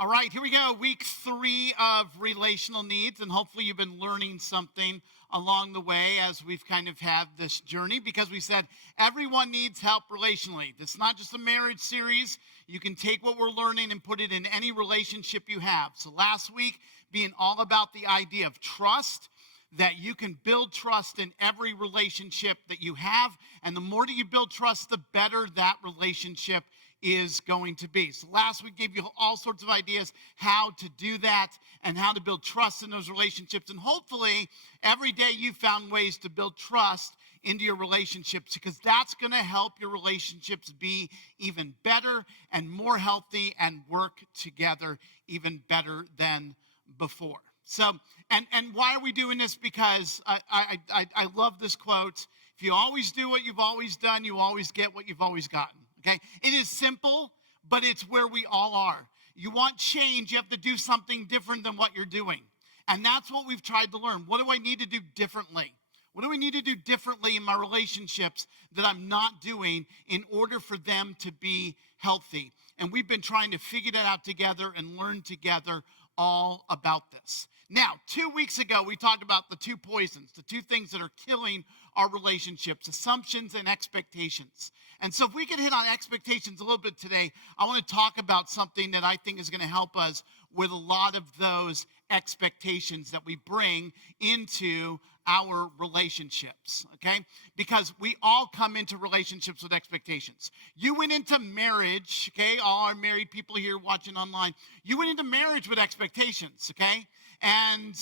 All right, here we go. Week 3 of Relational Needs, and hopefully you've been learning something along the way as we've kind of had this journey, because we said everyone needs help relationally. This is not just a marriage series. You can take what we're learning and put it in any relationship you have. So last week being all about the idea of trust, that you can build trust in every relationship that you have, and the more that you build trust, the better that relationship is going to be. So last week gave you all sorts of ideas how to do that and how to build trust in those relationships. And hopefully every day you found ways to build trust into your relationships, because that's going to help your relationships be even better and more healthy and work together even better than before. So, and why are we doing this? Because I love this quote. If you always do what you've always done, you always get what you've always gotten. Okay? It is simple, but it's where we all are. You want change, you have to do something different than what you're doing. And that's what we've tried to learn. What do I need to do differently? What do I need to do differently in my relationships that I'm not doing in order for them to be healthy? And we've been trying to figure that out together and learn together all about this. Now, 2 weeks ago, we talked about the two poisons, the two things that are killing our relationships, assumptions and expectations. And so if we could hit on expectations a little bit today, I want to talk about something that I think is going to help us with a lot of those expectations that we bring into our relationships, okay? Because we all come into relationships with expectations. You went into marriage, okay? All our married people here watching online, you went into marriage with expectations, okay? And,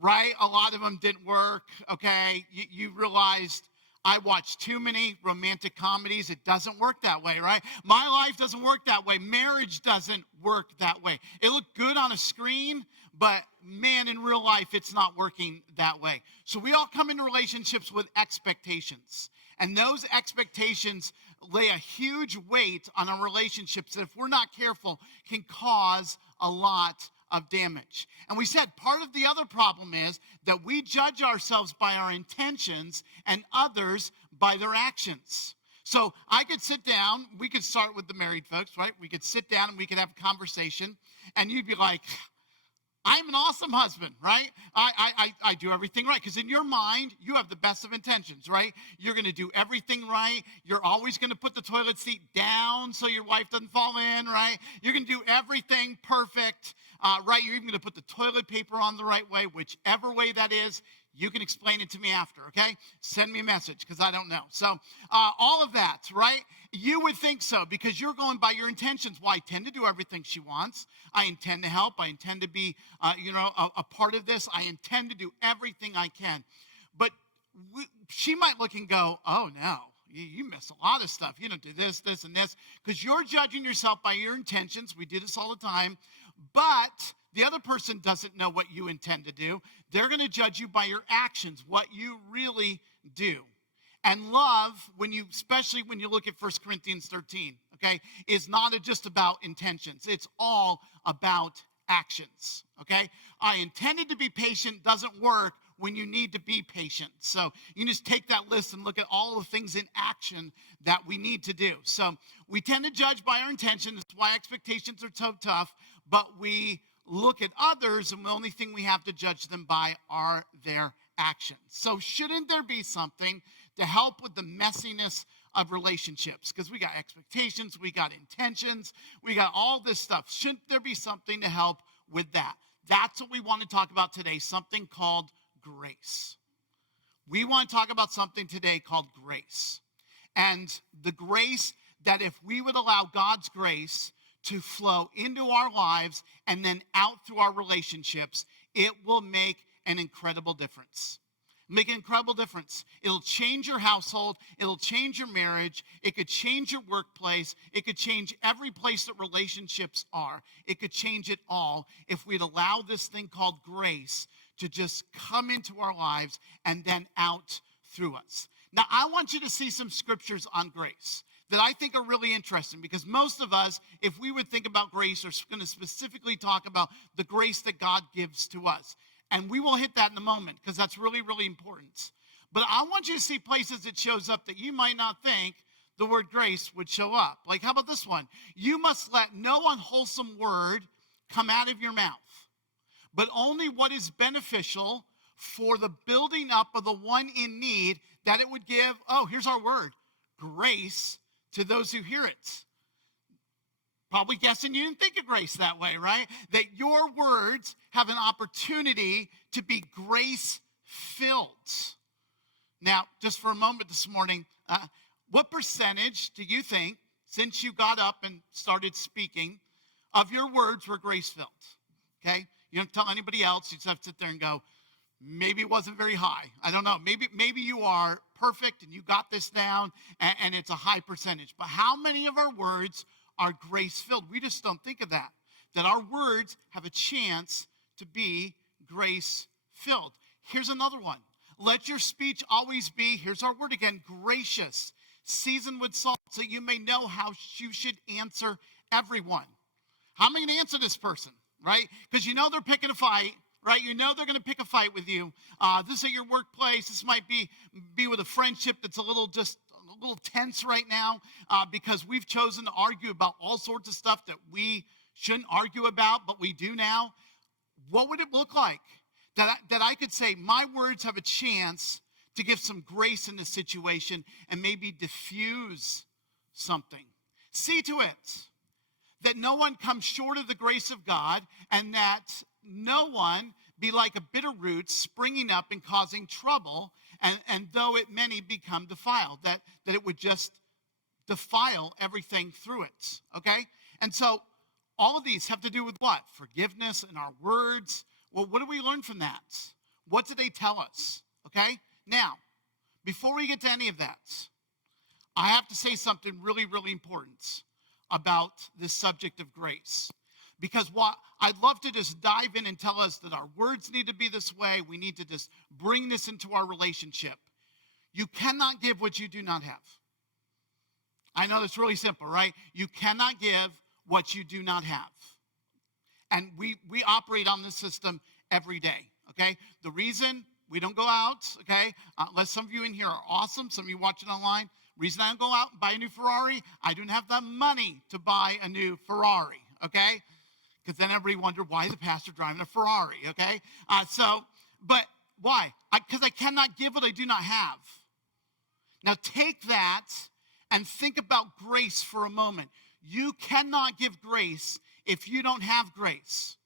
right, a lot of them didn't work, okay? You realized, I watch too many romantic comedies. It doesn't work that way, right? My life doesn't work that way. Marriage doesn't work that way. It looked good on a screen, but man, in real life, it's not working that way. So we all come into relationships with expectations. And those expectations lay a huge weight on our relationships that, if we're not careful, can cause a lot of damage. And we said part of the other problem is that we judge ourselves by our intentions and others by their actions. So I could sit down, we could start with the married folks, right? We could sit down and we could have a conversation, and you'd be like, I'm an awesome husband, right? I do everything right. Because in your mind, you have the best of intentions, right? You're going to do everything right. You're always going to put the toilet seat down so your wife doesn't fall in, right? You're going to do everything perfect, right? You're even going to put the toilet paper on the right way, whichever way that is. You can explain it to me after, okay? Send me a message, because I don't know. So all of that, right? You would think so, because you're going by your intentions. Well, I tend to do everything she wants. I intend to help. I intend to be, a part of this. I intend to do everything I can. But she might look and go, oh, no, you miss a lot of stuff. You don't do this, this, and this, because you're judging yourself by your intentions. We do this all the time. But the other person doesn't know what you intend to do. They're going to judge you by your actions, what you really do. And love, especially when you look at 1 Corinthians 13, okay, is not just about intentions. It's all about actions, okay? I intended to be patient doesn't work when you need to be patient. So you just take that list and look at all the things in action that we need to do. So we tend to judge by our intentions. That's why expectations are so tough. But we look at others, and the only thing we have to judge them by are their actions. So shouldn't there be something to help with the messiness of relationships? Because we got expectations, we got intentions, we got all this stuff. Shouldn't there be something to help with that? That's what we want to talk about today, something called grace. We want to talk about something today called grace. And the grace that, if we would allow God's grace to flow into our lives and then out through our relationships, it will make an incredible difference. Make an incredible difference. It'll change your household. It'll change your marriage. It could change your workplace. It could change every place that relationships are. It could change it all if we'd allow this thing called grace to just come into our lives and then out through us. Now, I want you to see some scriptures on grace that I think are really interesting, because most of us, if we would think about grace, are going to specifically talk about the grace that God gives to us. And we will hit that in a moment, because that's really, really important. But I want you to see places it shows up that you might not think the word grace would show up. Like, how about this one? You must let no unwholesome word come out of your mouth, but only what is beneficial for the building up of the one in need, that it would give, oh, here's our word, grace to those who hear it. Probably guessing you didn't think of grace that way, right? That your words have an opportunity to be grace-filled. Now, just for a moment this morning, what percentage do you think, since you got up and started speaking, of your words were grace-filled? Okay? You don't tell anybody else. You just have to sit there and go, maybe it wasn't very high. I don't know. Maybe you are perfect and you got this down and it's a high percentage. But how many of our words are grace-filled? We just don't think of that our words have a chance to be grace-filled. Here's another one. Let your speech always be, here's our word again, gracious, seasoned with salt, so you may know how you should answer everyone. How am I going to answer this person, right? Because you know they're picking a fight, right? You know they're going to pick a fight with you. This is at your workplace. This might be with a friendship that's a little tense right now because we've chosen to argue about all sorts of stuff that we shouldn't argue about, but we do now. What would it look like that I could say my words have a chance to give some grace in this situation and maybe diffuse something? See to it that no one comes short of the grace of God, and that no one be like a bitter root springing up and causing trouble, and though it many become defiled, that it would just defile everything through it, okay? And so all of these have to do with what? Forgiveness in our words. Well, what do we learn from that? What do they tell us, okay? Now, before we get to any of that, I have to say something really, really important about this subject of grace. Because what I'd love to just dive in and tell us that our words need to be this way. We need to just bring this into our relationship. You cannot give what you do not have. I know that's really simple, right? You cannot give what you do not have. And we operate on this system every day, okay? The reason we don't go out, okay, unless some of you in here are awesome, some of you watching online, reason I don't go out and buy a new Ferrari, I don't have the money to buy a new Ferrari, okay? Because then everybody wonder why the pastor driving a Ferrari, okay? But why? Because I cannot give what I do not have. Now take that and think about grace for a moment. You cannot give grace if you don't have grace.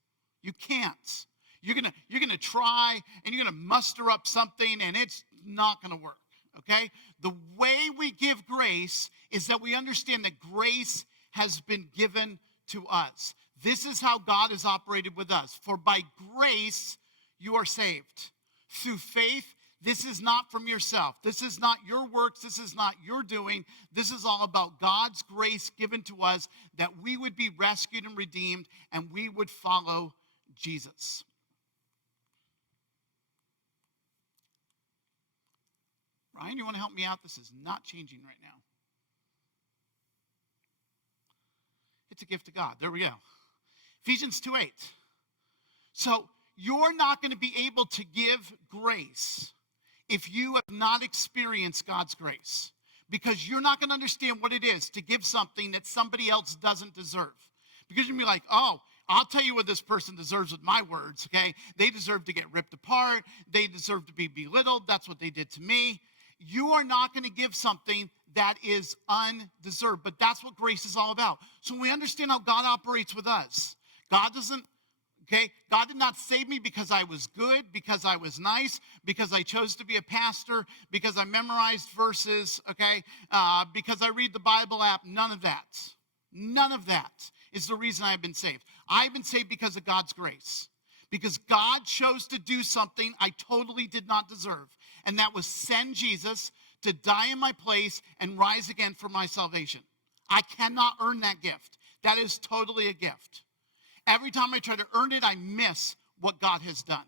You can't. You're gonna try and you're gonna muster up something and it's not gonna work, okay? The way we give grace is that we understand that grace has been given to us. This is how God has operated with us. For by grace you are saved. Through faith, this is not from yourself. This is not your works. This is not your doing. This is all about God's grace given to us that we would be rescued and redeemed and we would follow Jesus. Ryan, you want to help me out? This is not changing right now. It's a gift of God. There we go. Ephesians 2:8. So you're not going to be able to give grace if you have not experienced God's grace, because you're not going to understand what it is to give something that somebody else doesn't deserve. Because you're going to be like, oh, I'll tell you what this person deserves with my words, okay? They deserve to get ripped apart. They deserve to be belittled. That's what they did to me. You are not going to give something that is undeserved, but that's what grace is all about. So we understand how God operates with us. God did not save me because I was good, because I was nice, because I chose to be a pastor, because I memorized verses, okay, because I read the Bible app. None of that. None of that is the reason I've been saved. I've been saved because of God's grace. Because God chose to do something I totally did not deserve. And that was send Jesus to die in my place and rise again for my salvation. I cannot earn that gift. That is totally a gift. Every time I try to earn it, I miss what God has done.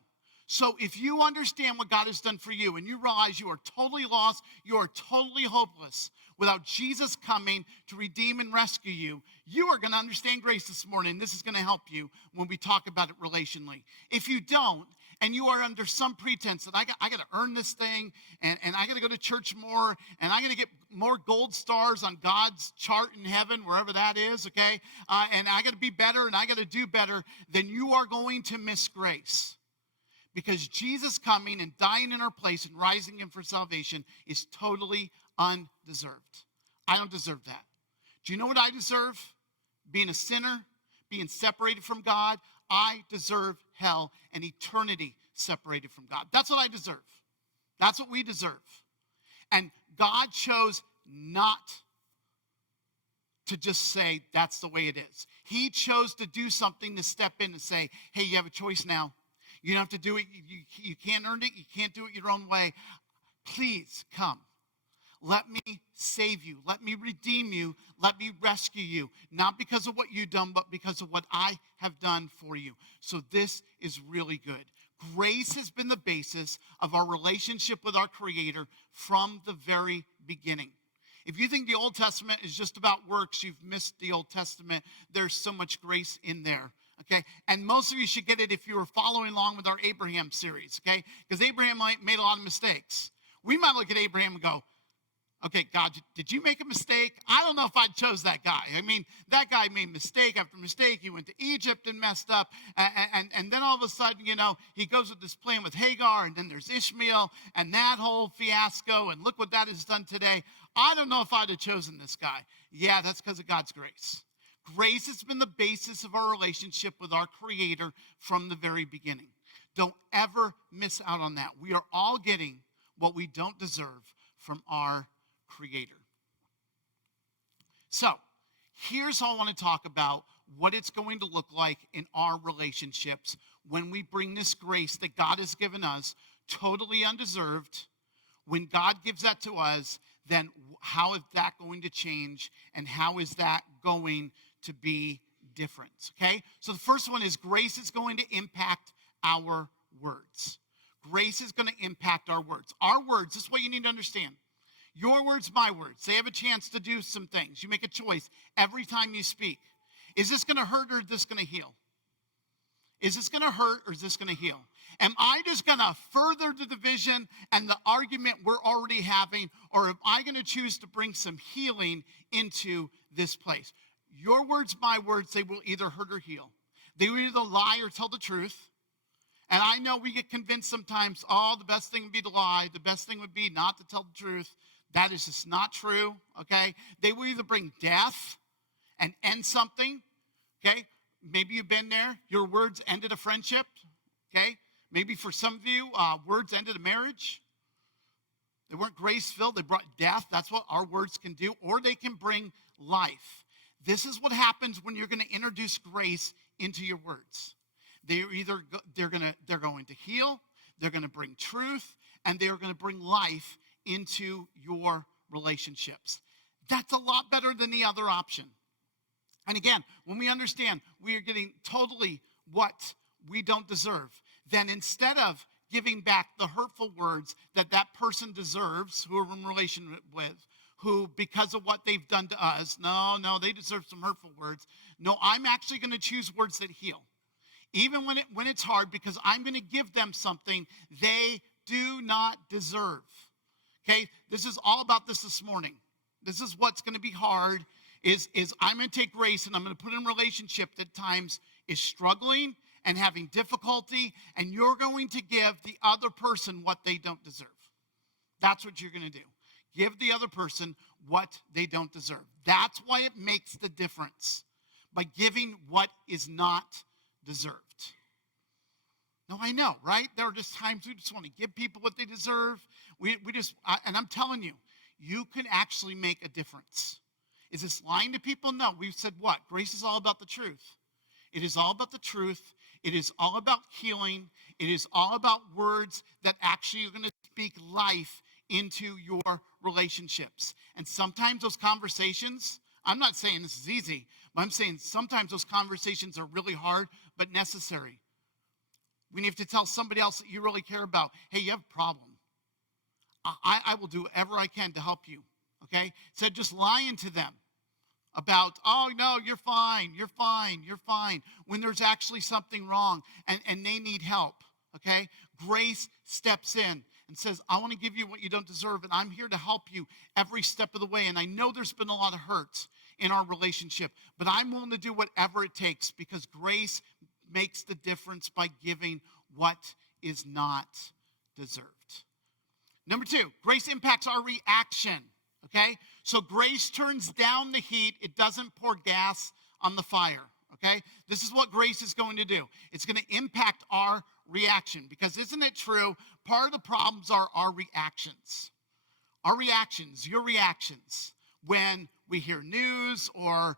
So if you understand what God has done for you and you realize you are totally lost, you are totally hopeless, without Jesus coming to redeem and rescue you, you are going to understand grace this morning. This is going to help you when we talk about it relationally. If you don't, and you are under some pretense that I got to earn this thing, and I got to go to church more, and I got to get more gold stars on God's chart in heaven, wherever that is, okay? And I got to be better, and I got to do better, then you are going to miss grace. Because Jesus coming and dying in our place and rising in for salvation is totally undeserved. I don't deserve that. Do you know what I deserve? Being a sinner, being separated from God. I deserve hell and eternity separated from God. That's what I deserve. That's what we deserve. And God chose not to just say that's the way it is. He chose to do something to step in and say, hey, you have a choice now. You don't have to do it. You can't earn it. You can't do it your own way. Please come. Let me save you. Let me redeem you. Let me rescue you. Not because of what you've done, but because of what I have done for you. So this is really good. Grace has been the basis of our relationship with our Creator from the very beginning. If you think the Old Testament is just about works, you've missed the Old Testament. There's so much grace in there. Okay, and most of you should get it if you were following along with our Abraham series, okay? Because Abraham made a lot of mistakes. We might look at Abraham and go, okay, God, did you make a mistake? I don't know if I chose that guy. I mean, that guy made mistake after mistake. He went to Egypt and messed up. And then all of a sudden, he goes with this plan with Hagar, and then there's Ishmael, and that whole fiasco, and look what that has done today. I don't know if I'd have chosen this guy. Yeah, that's because of God's grace. Grace has been the basis of our relationship with our Creator from the very beginning. Don't ever miss out on that. We are all getting what we don't deserve from our Creator. So, here's how I want to talk about what it's going to look like in our relationships when we bring this grace that God has given us, totally undeserved. When God gives that to us, then how is that going to change, and how is that going to be different? Okay? So the first one is grace is going to impact our words. Grace is going to impact our words. Our words, this is what you need to understand. Your words, my words, they have a chance to do some things. You make a choice every time you speak. Is this going to hurt, or is this going to heal? Is this going to hurt, or is this going to heal? Am I just going to further the division and the argument we're already having, or am I going to choose to bring some healing into this place? Your words, my words, they will either hurt or heal. They will either lie or tell the truth. And I know we get convinced sometimes, the best thing would be to lie. The best thing would be not to tell the truth. That is just not true, okay? They will either bring death and end something, okay? Maybe you've been there. Your words ended a friendship, okay? Maybe for some of you, words ended a marriage. They weren't grace-filled. They brought death. That's what our words can do. Or they can bring life. This is what happens when you're going to introduce grace into your words. They're going to heal, they're going to bring truth, and they're going to bring life into your relationships. That's a lot better than the other option. And again, when we understand we are getting totally what we don't deserve, then instead of giving back the hurtful words that person deserves, who we're in relation with, who, because of what they've done to us, no, they deserve some hurtful words. No, I'm actually going to choose words that heal. Even when it's hard, because I'm going to give them something they do not deserve. Okay, this is all about this morning. This is what's going to be hard, is I'm going to take grace and I'm going to put in a relationship that at times is struggling and having difficulty, and you're going to give the other person what they don't deserve. That's what you're going to do. Give the other person what they don't deserve. That's why it makes the difference, by giving what is not deserved. No, I know, right? There are just times we just want to give people what they deserve. And I'm telling you, you can actually make a difference. Is this lying to people? No, we've said what? Grace is all about the truth. It is all about the truth. It is all about healing. It is all about words that actually are going to speak life into your relationships. And sometimes those conversations, I'm not saying this is easy, but I'm saying sometimes those conversations are really hard, but necessary. When you have to tell somebody else that you really care about, hey, you have a problem. I will do whatever I can to help you, okay? Instead of just lying to them about, oh, no, you're fine, when there's actually something wrong and they need help, okay? Grace steps in and says, I want to give you what you don't deserve, and I'm here to help you every step of the way. And I know there's been a lot of hurt in our relationship, but I'm willing to do whatever it takes because grace makes the difference by giving what is not deserved. Number two, grace impacts our reaction, okay? So grace turns down the heat. It doesn't pour gas on the fire, okay? This is what grace is going to do. It's going to impact our reaction because isn't it true? Part of the problems are our reactions. Our reactions, your reactions, when we hear news or,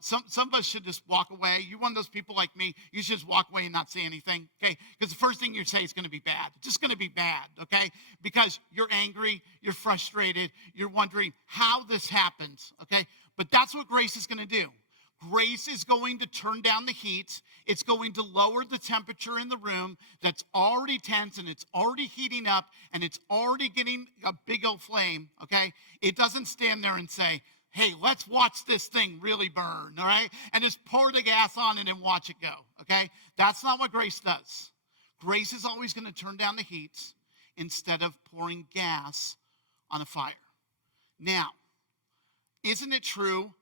some of us should just walk away. You're one of those people like me, you should just walk away and not say anything, okay? Because the first thing you say is going to be bad. It's just going to be bad, okay? Because you're angry, you're frustrated, you're wondering how this happened, okay? But that's what grace is going to do. Grace is going to turn down the heat. It's going to lower the temperature in the room that's already tense and it's already heating up and it's already getting a big old flame, okay? It doesn't stand there and say, hey, let's watch this thing really burn, all right? And just pour the gas on it and watch it go, okay? That's not what grace does. Grace is always going to turn down the heat instead of pouring gas on a fire. Now, isn't it true?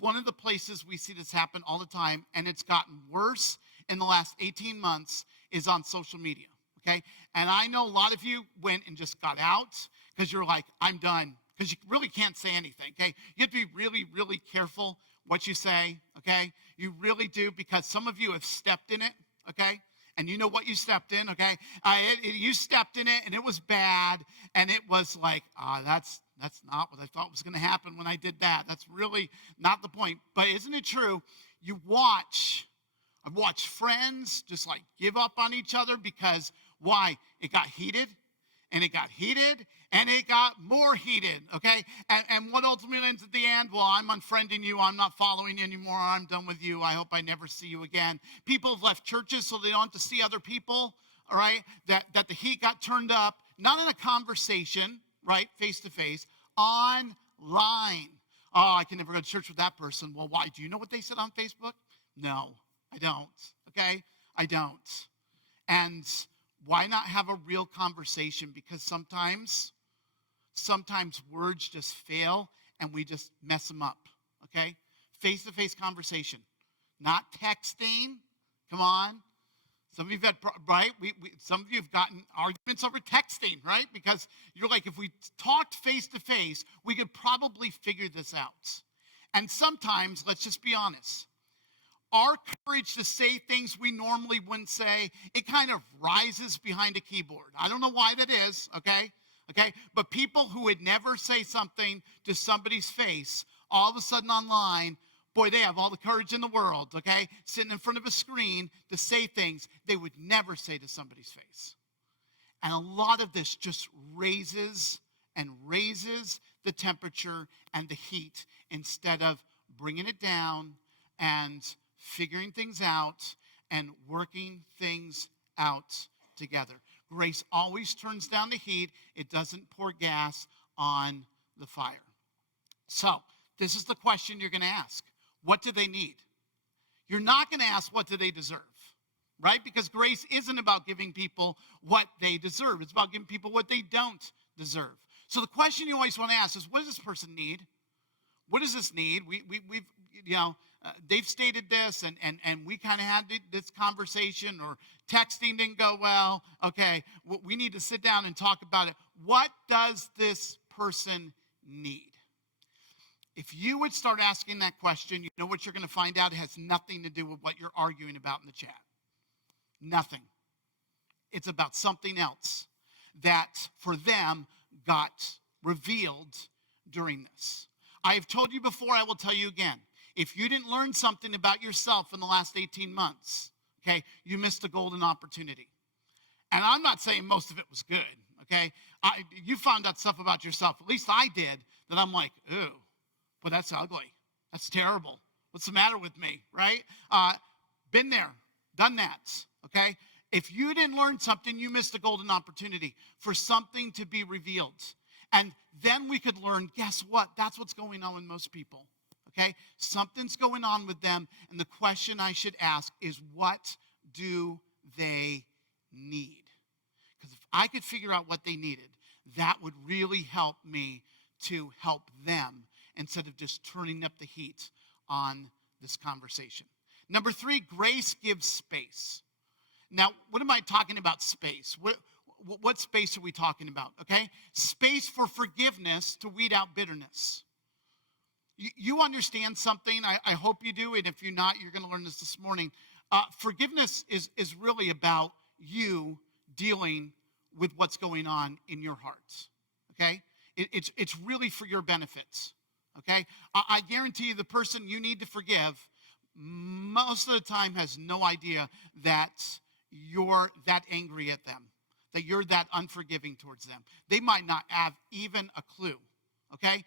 One of the places we see this happen all the time, and it's gotten worse in the last 18 months, is on social media, okay? And I know a lot of you went and just got out because you're like, I'm done, because you really can't say anything, okay? You have to be really, really careful what you say, okay? You really do, because some of you have stepped in it, okay? And you know what you stepped in, okay? You stepped in it, and it was bad, and it was like, that's not what I thought was going to happen when I did that. That's really not the point. But isn't it true? I've watched friends just like give up on each other because why? It got heated, and it got heated, and it got more heated, okay? And what ultimately ends at the end? Well, I'm unfriending you. I'm not following you anymore. I'm done with you. I hope I never see you again. People have left churches so they don't have to see other people, all right? That the heat got turned up, not in a conversation, right, face to face, online. Oh, I can never go to church with that person. Well, why? Do you know what they said on Facebook? No, I don't, okay? I don't. And why not have a real conversation? Because sometimes words just fail and we just mess them up, okay? Face-to-face conversation, not texting. Come on. Some of you have had, right? Some of you have gotten arguments over texting, right? Because you're like, if we talked face-to-face, we could probably figure this out. And sometimes, let's just be honest, our courage to say things we normally wouldn't say, it kind of rises behind a keyboard. I don't know why that is, okay? But people who would never say something to somebody's face, all of a sudden online, boy, they have all the courage in the world, okay? Sitting in front of a screen to say things they would never say to somebody's face. And a lot of this just raises the temperature and the heat instead of bringing it down and figuring things out and working things out together. Grace always turns down the heat. It doesn't pour gas on the fire. So, this is the question you're going to ask. What do they need? You're not going to ask, what do they deserve? Right? Because grace isn't about giving people what they deserve. It's about giving people what they don't deserve. So the question you always want to ask is, what does this person need? What does this need? We've they've stated this, and we kind of had this conversation, or texting didn't go well. Okay, we need to sit down and talk about it. What does this person need? If you would start asking that question, you know what you're going to find out? It has nothing to do with what you're arguing about in the chat. Nothing. It's about something else that for them got revealed during this. I've told you before, I will tell you again. If you didn't learn something about yourself in the last 18 months, okay, you missed a golden opportunity. And I'm not saying most of it was good, okay? You found out stuff about yourself, at least I did, that I'm like, ooh, but that's ugly. That's terrible. What's the matter with me, right? Been there, done that, okay? If you didn't learn something, you missed a golden opportunity for something to be revealed. And then we could learn, guess what? That's what's going on with most people, okay? Something's going on with them, and the question I should ask is, what do they need. Because if I could figure out what they needed, that would really help me to help them instead of just turning up the heat on this conversation. Number 3, grace gives space. Now, what am I talking about space? What space are we talking about, okay? Space for forgiveness to weed out bitterness. You understand something, I hope you do, and if you're not, you're going to learn this morning. Forgiveness is really about you dealing with what's going on in your hearts, okay? It's really for your benefits, okay? I guarantee you the person you need to forgive most of the time has no idea that you're that angry at them, that you're that unforgiving towards them. They might not have even a clue, okay?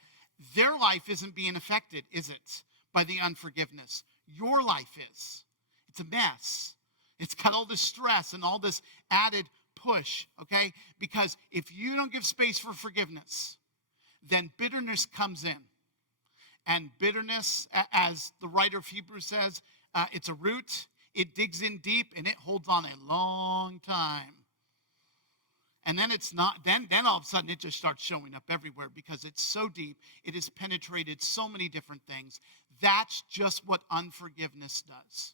Their life isn't being affected, is it, by the unforgiveness? Your life is. It's a mess. It's got all this stress and all this added push, okay? Because if you don't give space for forgiveness, then bitterness comes in. And bitterness, as the writer of Hebrews says, it's a root. It digs in deep and it holds on a long time. And then it's not, then all of a sudden it just starts showing up everywhere because it's so deep. It has penetrated so many different things. That's just what unforgiveness does.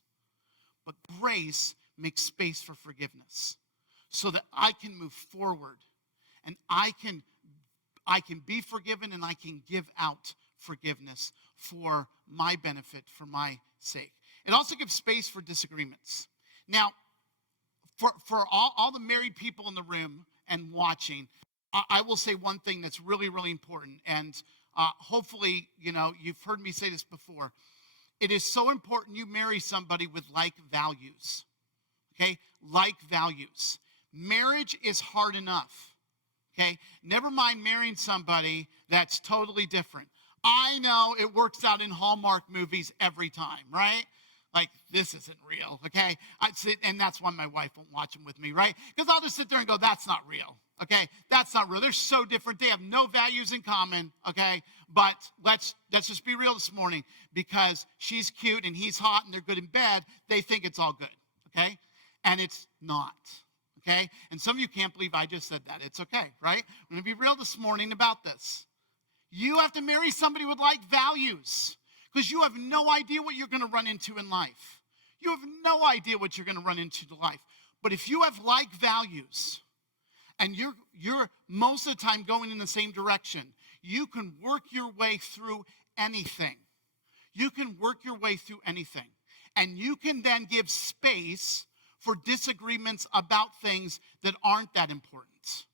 But grace makes space for forgiveness so that I can move forward and I can be forgiven and I can give out forgiveness for my benefit, for my sake. It also gives space for disagreements. Now, for all the married people in the room and watching, I will say one thing that's really, really important. And hopefully, you've heard me say this before. It is so important you marry somebody with like values, okay? Like values. Marriage is hard enough, okay? Never mind marrying somebody that's totally different. I know it works out in Hallmark movies every time, right? Like, this isn't real, okay? And that's why my wife won't watch them with me, right? Because I'll just sit there and go, that's not real, okay? That's not real. They're so different. They have no values in common, okay? But let's just be real this morning. Because she's cute and he's hot and they're good in bed, they think it's all good, okay? And it's not, okay? And some of you can't believe I just said that. It's okay, right? I'm going to be real this morning about this. You have to marry somebody with like values. Because you have no idea what you're going to run into in life. You have no idea what you're going to run into in life. But if you have like values, and you're most of the time going in the same direction, you can work your way through anything. You can work your way through anything. And you can then give space for disagreements about things that aren't that important.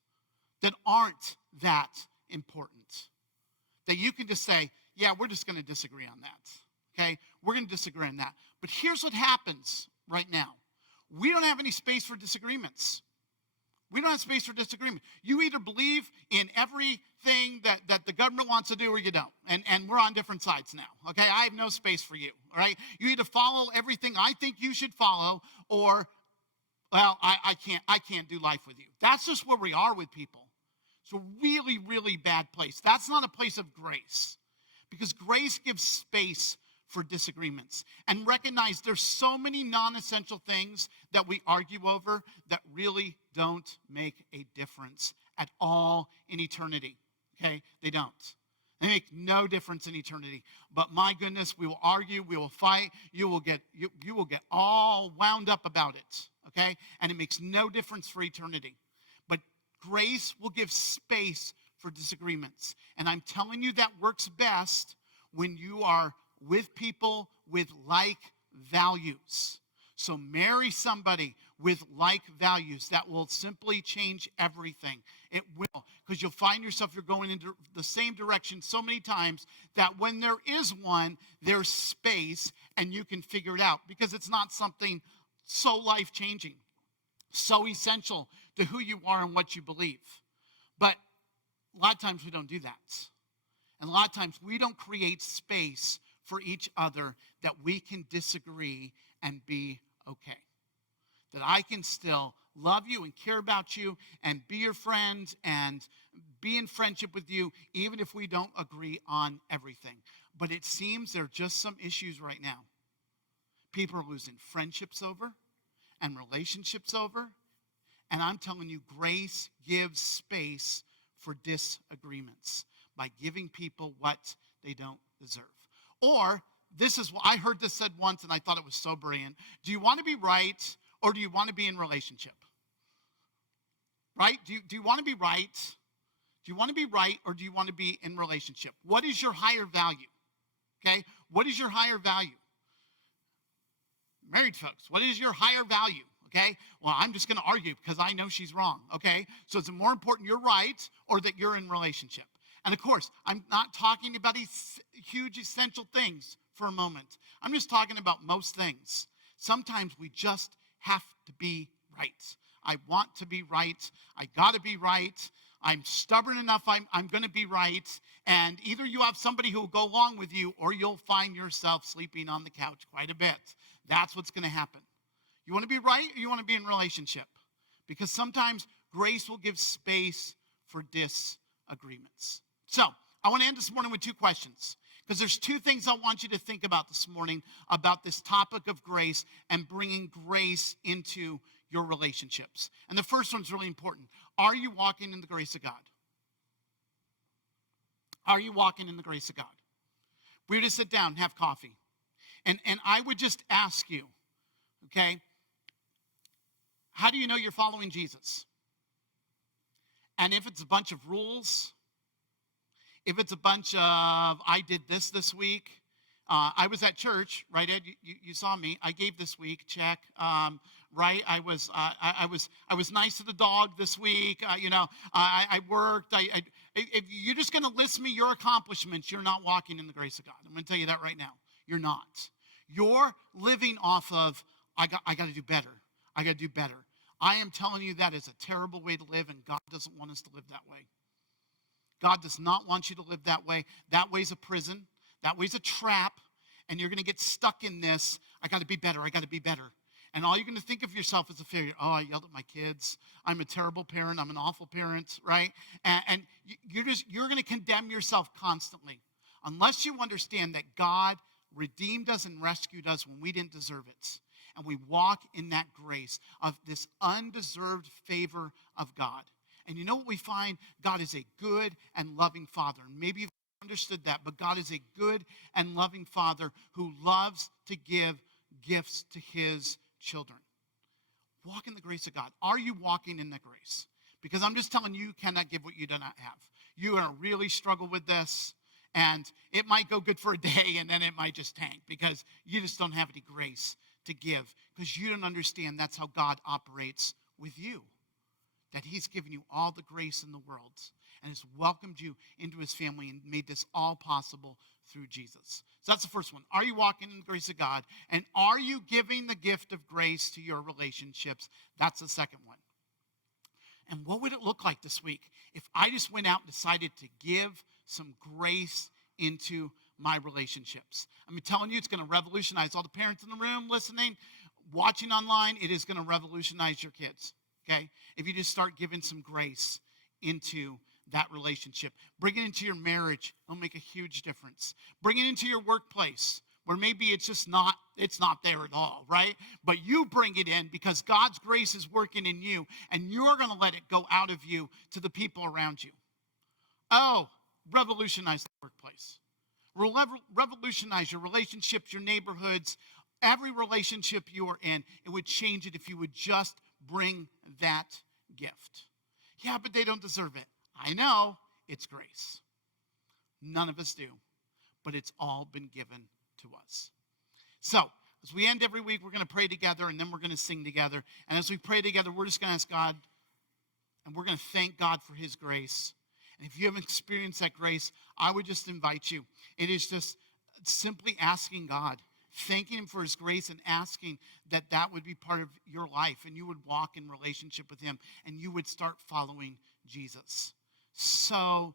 That aren't that important. That you can just say, yeah, we're just going to disagree on that, okay? We're going to disagree on that. But here's what happens right now. We don't have any space for disagreements. We don't have space for disagreement. You either believe in everything that the government wants to do or you don't. And we're on different sides now, okay? I have no space for you, all right? You either follow everything I think you should follow or, well, I can't do life with you. That's just where we are with people. It's a really, really bad place. That's not a place of grace. Because grace gives space for disagreements. And recognize there's so many non-essential things that we argue over that really don't make a difference at all in eternity. Okay? They don't. They make no difference in eternity. But my goodness, we will argue, we will fight, you will get all wound up about it. Okay? And it makes no difference for eternity. But grace will give space for disagreements. And I'm telling you that works best when you are with people with like values. So marry somebody with like values. That will simply change everything. It will. Because you'll find yourself, you're going into the same direction so many times that when there is one, there's space and you can figure it out. Because it's not something so life-changing, so essential to who you are and what you believe. But a lot of times we don't do that. And a lot of times we don't create space for each other that we can disagree and be okay. That I can still love you and care about you and be your friend and be in friendship with you even if we don't agree on everything. But it seems there are just some issues right now. People are losing friendships over and relationships over And I'm telling you, grace gives space for disagreements by giving people what they don't deserve. Or, this is what I heard this said once and I thought it was so brilliant. Do you want to be right or do you want to be in relationship? Right? Do you want to be right? Do you want to be right or do you want to be in relationship? What is your higher value? Okay? What is your higher value? Married folks, what is your higher value? Okay? Well, I'm just going to argue because I know she's wrong. Okay? So is it more important you're right or that you're in relationship? And of course, I'm not talking about huge essential things for a moment. I'm just talking about most things. Sometimes we just have to be right. I want to be right. I got to be right. I'm stubborn enough. I'm going to be right. And either you have somebody who will go along with you or you'll find yourself sleeping on the couch quite a bit. That's what's going to happen. You want to be right or you want to be in relationship? Because sometimes grace will give space for disagreements. So I want to end this morning with two questions. Because there's two things I want you to think about this morning about this topic of grace and bringing grace into your relationships. And the first one's really important. Are you walking in the grace of God? Are you walking in the grace of God? We were to sit down and have coffee. And I would just ask you, okay, how do you know you're following Jesus? And if it's a bunch of rules, if it's a bunch of, I did this week. I was at church, right, Ed? You saw me. I gave this week, check. Right? I was nice to the dog this week. I worked. If you're just going to list me your accomplishments, you're not walking in the grace of God. I'm going to tell you that right now. You're not. You're living off of, I got to do better. I got to do better. I am telling you that is a terrible way to live, and God doesn't want us to live that way. God does not want you to live that way. That way's a prison. That way's a trap. And you're going to get stuck in this. I got to be better. I got to be better. And all you're going to think of yourself as a failure. Oh, I yelled at my kids. I'm a terrible parent. I'm an awful parent, right? And you're going to condemn yourself constantly. Unless you understand that God redeemed us and rescued us when we didn't deserve it. And we walk in that grace of this undeserved favor of God. And you know what we find? God is a good and loving Father. And maybe you've understood that, but God is a good and loving Father who loves to give gifts to his children. Walk in the grace of God. Are you walking in the grace? Because I'm just telling you, you cannot give what you do not have. You're going to really struggle with this, and it might go good for a day, and then it might just tank because you just don't have any grace to give because you don't understand that's how God operates with you. That he's given you all the grace in the world and has welcomed you into his family and made this all possible through Jesus. So that's the first one. Are you walking in the grace of God? And are you giving the gift of grace to your relationships? That's the second one. And what would it look like this week if I just went out and decided to give some grace into my relationships? I'm telling you, it's going to revolutionize all the parents in the room listening, watching online. It is going to revolutionize your kids. Okay, if you just start giving some grace into that relationship. Bring it into your marriage. It'll make a huge difference. Bring it into your workplace where maybe it's not there at all, right? But you bring it in because God's grace is working in you and you're going to let it go out of you to the people around you. Oh, revolutionize the workplace. Revolutionize your relationships, your neighborhoods, every relationship you are in. It would change it if you would just bring that gift. Yeah, but they don't deserve it. I know, it's grace. None of us do, but it's all been given to us. So, as we end every week, we're going to pray together, and then we're going to sing together. And as we pray together, we're just going to ask God, and we're going to thank God for his grace. And if you haven't experienced that grace, I would just invite you. It is just simply asking God, thanking him for his grace and asking that would be part of your life and you would walk in relationship with him and you would start following Jesus. So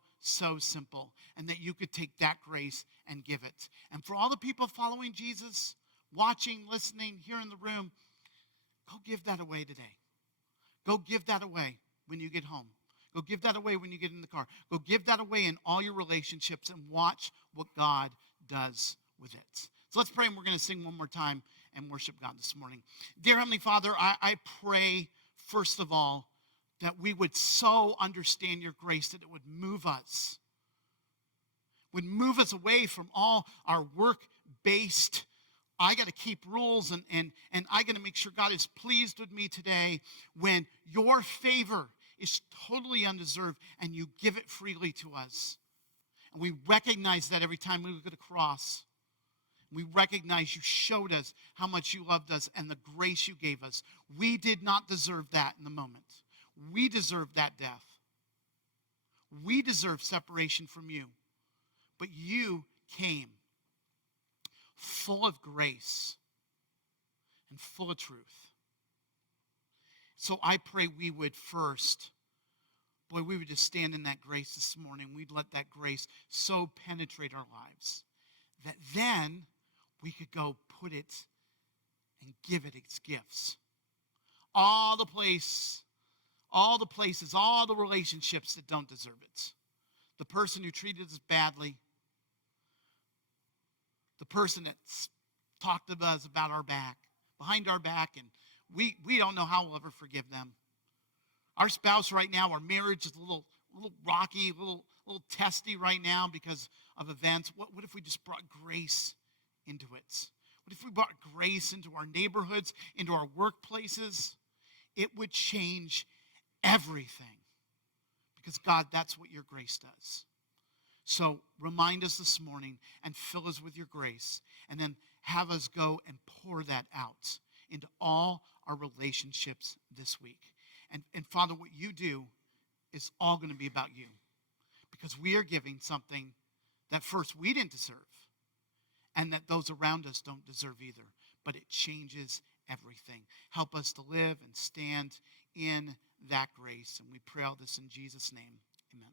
simple. And that you could take that grace and give it. And for all the people following Jesus, watching, listening, here in the room, go give that away today. Go give that away when you get home. Go give that away when you get in the car. Go give that away in all your relationships and watch what God does with it. So let's pray, and we're going to sing one more time and worship God this morning. Dear Heavenly Father, I pray first of all, that we would so understand your grace that it would move us away from all our work-based, I got to keep rules and I got to make sure God is pleased with me today, when your favor is totally undeserved and you give it freely to us. And we recognize that every time we look at a cross. We recognize you showed us how much you loved us and the grace you gave us. We did not deserve that in the moment. We deserved that death. We deserve separation from you. But you came full of grace and full of truth. So I pray we would first, we would just stand in that grace this morning. We'd let that grace so penetrate our lives that then we could go put it and give it its gifts. All the places, all the relationships that don't deserve it. The person who treated us badly. The person that talked to us about our back, behind our back, and we don't know how we'll ever forgive them. Our spouse right now, our marriage is a little rocky, a little testy right now because of events. What if we just brought grace into it? What if we brought grace into our neighborhoods, into our workplaces? It would change everything. Because God, that's what your grace does. So remind us this morning and fill us with your grace, and then have us go and pour that out into all our relationships this week. And Father, what you do is all going to be about you, because we are giving something that first we didn't deserve, and that those around us don't deserve either, but it changes everything. Help us to live and stand in that grace, and we pray all this in Jesus' name. Amen.